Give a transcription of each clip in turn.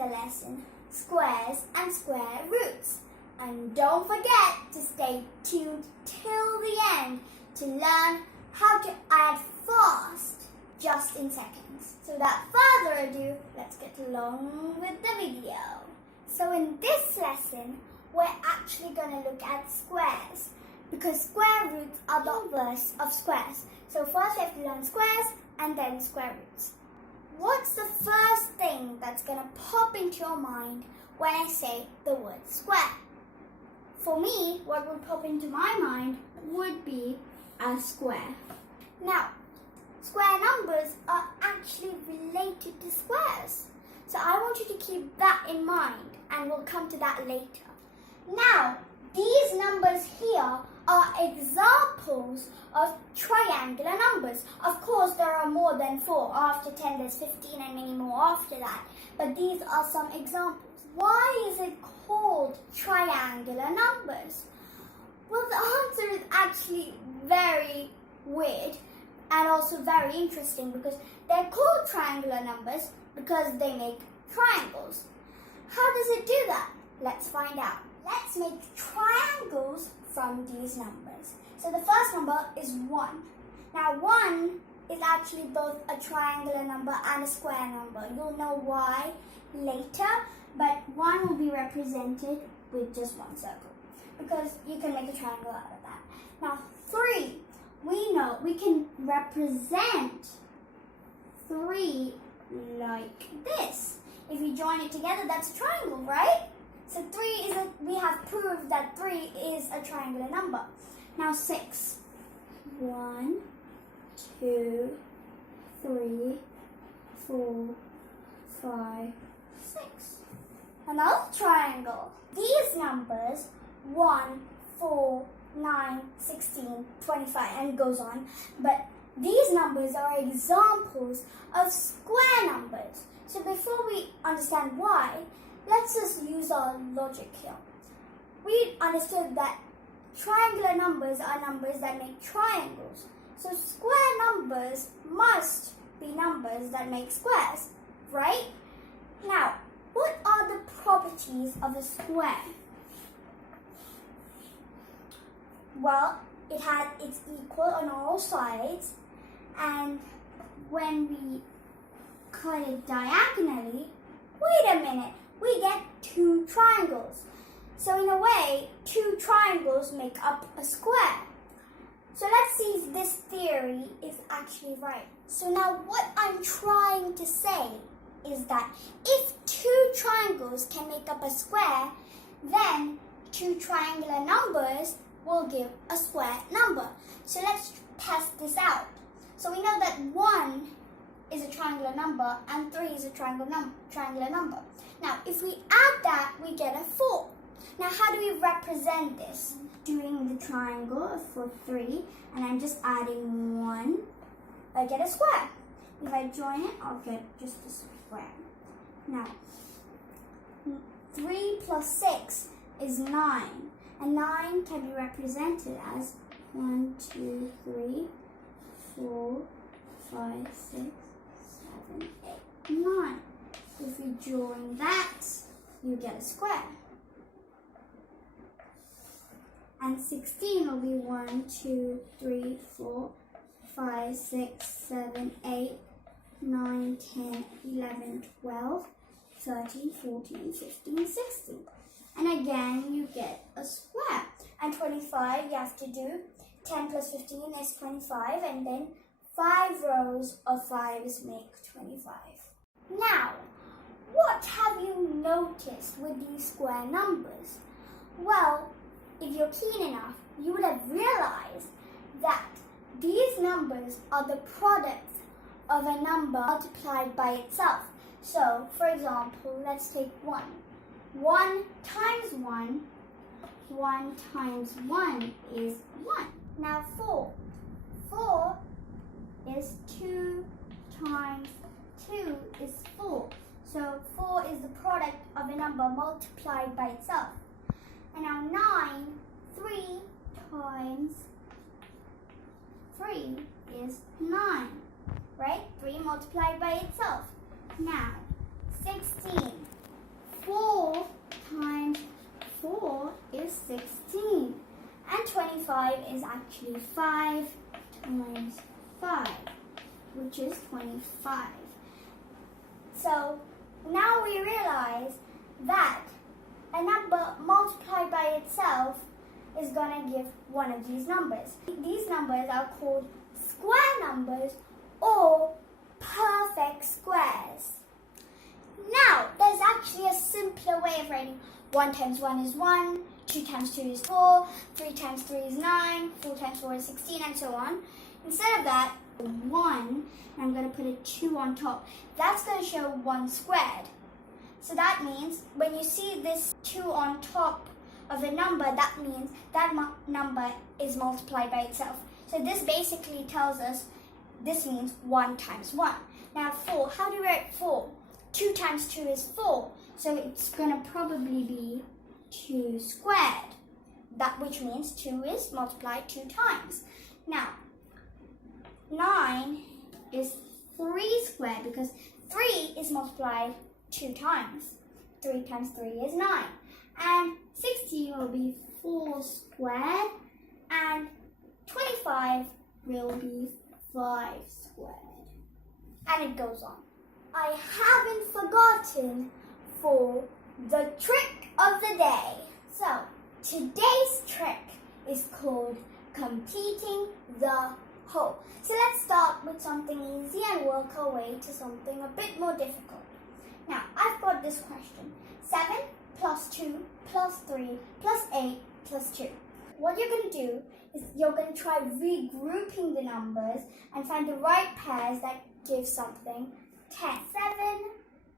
the lesson squares and square roots. And don't forget to stay tuned till the end to learn how to add fast just in seconds. So without further ado, let's get along with the video. So in this lesson, we're actually going to look at squares because square roots are the inverse of squares. So first we have to learn squares and then square roots. What's the first thing that's going to pop into your mind when I say the word square? For me, what would pop into my mind would be a square. Now, square numbers are actually related to squares. So I want you to keep that in mind and we'll come to that later. Now, these numbers here are examples of triangular numbers. Of course, there are more than 4. After 10, there's 15 and many more after that. But these are some examples. Why is it called triangular numbers? Well, the answer is actually very weird and also very interesting because they're called triangular numbers because they make triangles. How does it do that? Let's find out. Let's make triangles from these numbers. So the first number is 1. Now 1 is actually both a triangular number and a square number. You'll know why later, but 1 will be represented with just one circle because you can make a triangle out of that. Now 3, we know we can represent 3 like this. If you join it together, that's a triangle, right? So we have proved that 3 is a triangular number. Now 6. 1, 2, 3, 4, 5, 6. Another triangle. These numbers 1, 4, 9, 16, 25 and it goes on. But these numbers are examples of square numbers. So before we understand why, let's just use our logic here. We understood that triangular numbers are numbers that make triangles. So square numbers must be numbers that make squares, right? Now, what are the properties of a square? Well, it's equal on all sides, and when we cut it diagonally, wait a minute, we get 2 triangles. So in a way, 2 triangles make up a square. So let's see if this theory is actually right. So now what I'm trying to say is that if 2 triangles can make up a square, then 2 triangular numbers will give a square number. So let's test this out. So we know that 1 is a triangular number and 3 is a triangular number. Now, if we add that, we get a 4. Now, how do we represent this? Doing the triangle for 3, and I'm just adding 1, I get a square. If I join it, I'll get just a square. Now, 3 plus 6 is 9, and 9 can be represented as 1, 2, 3, 4, 5, 6, 7, 8, 9. If you join that, you get a square. And 16 will be 1, 2, 3, 4, 5, 6, 7, 8, 9, 10, 11, 12, 13, 14, 15, 16. And again, you get a square. And 25, you have to do 10 plus 15 is 25, and then 5 rows of 5s make 25. Now, what have you noticed with these square numbers? Well, if you're keen enough, you would have realized that these numbers are the product of a number multiplied by itself. So, for example, let's take 1. 1 times 1, 1 times 1 is 1. Now 4. 4 is 2 times 2 is 4. So 4 is the product of a number multiplied by itself. And now 9, 3 times 3 is 9, right? 3 multiplied by itself. Now, 16. 25 is actually 5 times 5, which is 25. So now we realize that a number multiplied by itself is going to give one of these numbers. These numbers are called square numbers or perfect squares. Now, there's actually a simpler way of writing 1 times 1 is 1, 2 times 2 is 4, 3 times 3 is 9, 4 times 4 is 16, and so on. Instead of that, 1, I'm going to put a 2 on top. That's going to show 1 squared. So that means when you see this 2 on top of a number, that means that number is multiplied by itself. So this basically tells us this means 1 times 1. Now 4, how do we write 4? 2 times 2 is 4. So it's going to probably be 2 squared. Which means 2 is multiplied 2 times. Now 9 is 3 squared because 3 is multiplied 2 times. 3 times 3 is 9. And 60 will be 4 squared. And 25 will be 5 squared. And it goes on. I haven't forgotten for the trick of the day. So, today's trick is called completing the whole. So let's start with something easy and work our way to something a bit more difficult. Now, I've got this question. 7 plus 2 plus 3 plus 8 plus 2. What you're going to do is you're going to try regrouping the numbers and find the right pairs that give something 10. 7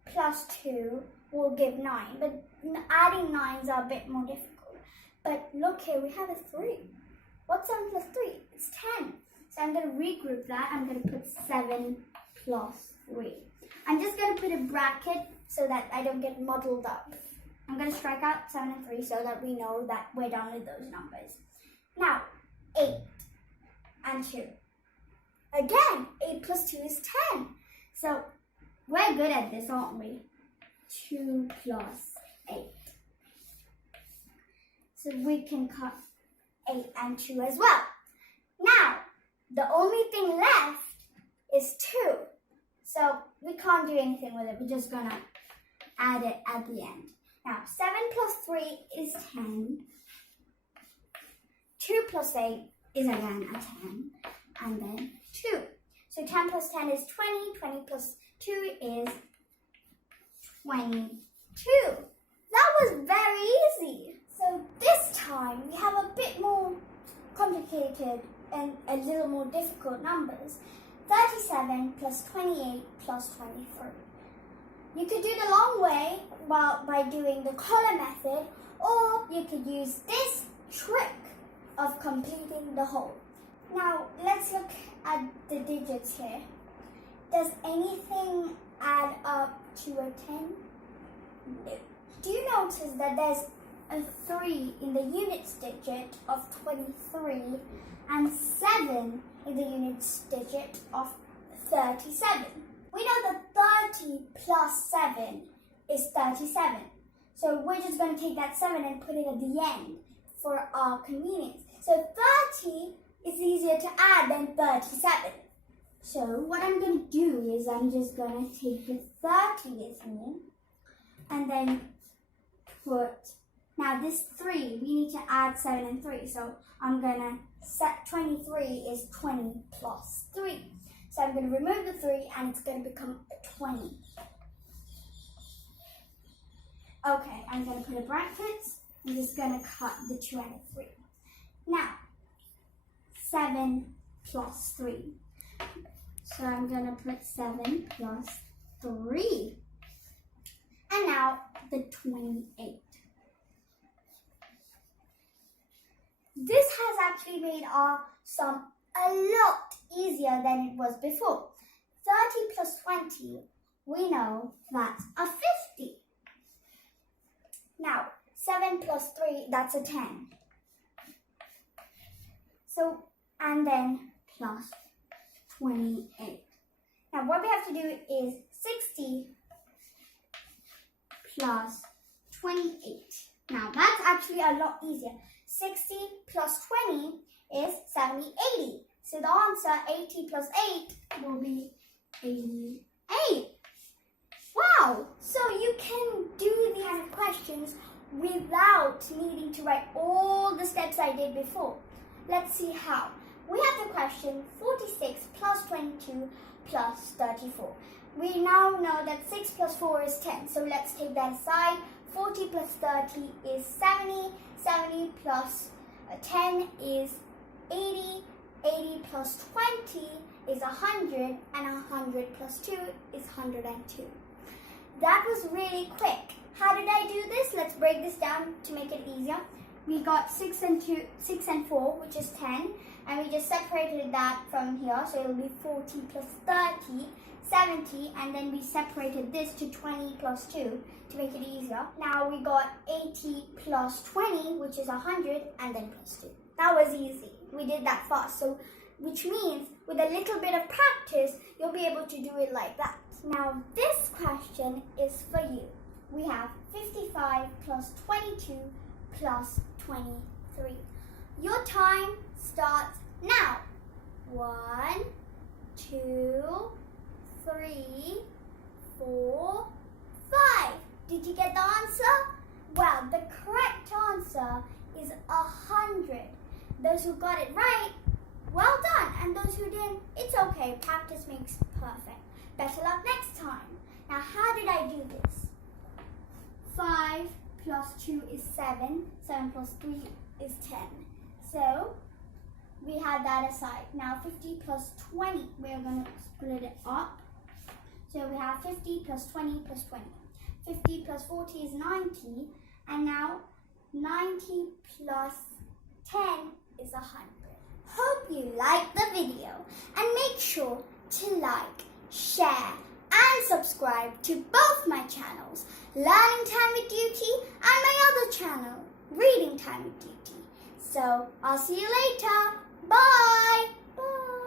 plus 2 will give 9, but adding 9s are a bit more difficult. But look here, we have a 3. What's 7 plus 3? It's 10. So I'm going to regroup that. I'm going to put 7 plus 3. I'm just going to put a bracket so that I don't get muddled up. I'm going to strike out 7 and 3 so that we know that we're done with those numbers. Now, 8 and 2. Again, 8 plus 2 is 10. So we're good at this, aren't we? 2 plus 8. So we can cut 8 and 2 as well. Now, the only thing left is 2. So we can't do anything with it. We're just going to add it at the end. Now, 7 plus 3 is 10. 2 plus 8 is again a 10. And then 2. So 10 plus 10 is 20. 20 plus 2 is 22. That was very easy. So this time we have a bit more complicated and a little more difficult numbers. 37 plus 28 plus 23. You could do the long way by doing the column method, or you could use this trick of completing the whole. Now let's look at the digits here. Does anything add up to a 10? No. Do you notice that there's a 3 in the units digit of 23 and 7 in the units digit of 37? We know that 30 plus 7 is 37. So we're just going to take that 7 and put it at the end for our convenience. So 30 is easier to add than 37. So what I'm going to do is I'm just going to take the 30 with me and then put, now this 3, we need to add 7 and 3. So I'm going to set 23 is 20 plus 3. So I'm going to remove the 3 and it's going to become a 20. Okay, I'm going to put a bracket. I'm just going to cut the 2 and a 3. Now, 7 plus 3. So I'm going to put 7 plus 3. And now the 28. This has actually made our sum a lot easier than it was before. 30 plus 20, we know that's a 50. Now, 7 plus 3, that's a 10. So, and then plus 28. Now, what we have to do is 60 plus 28. Now that's actually a lot easier. 60 plus 20 is 70, 80. So the answer 80 plus 8 will be 88. Wow! So you can do these kind of questions without needing to write all the steps I did before. Let's see how. We have the question 46 plus 22 plus 34. We now know that 6 plus 4 is 10. So let's take that aside. 40 plus 30 is 70. 70 plus 10 is 80. 80 plus 20 is 100. And 100 plus 2 is 102. That was really quick. How did I do this? Let's break this down to make it easier. We got 6 and 4, which is 10. And we just separated that from here. So it will be 40 plus 30, 70. And then we separated this to 20 plus 2 to make it easier. Now we got 80 plus 20, which is 100, and then plus 2. That was easy. We did that fast. So, which means with a little bit of practice, you'll be able to do it like that. Now this question is for you. We have 55 plus 22 plus 23. Your time starts now. 1, 2, 3, 4, 5. Did you get the answer? Well, the correct answer is 100. Those who got it right, well done. And those who didn't, it's okay. Practice makes perfect. Better luck next time. Now, how did I do this? 5 plus 2 is 7. 7 plus 3 is 10. So, we had that aside. Now, 50 plus 20, we're going to split it up. So, we have 50 plus 20 plus 20. 50 plus 40 is 90. And now, 90 plus 10 is 100. Hope you liked the video. And make sure to like, share, and subscribe to both my channels, Learning Time with Dyuti and my other channel, Reading Time with Dyuti. So, I'll see you later. Bye! Bye!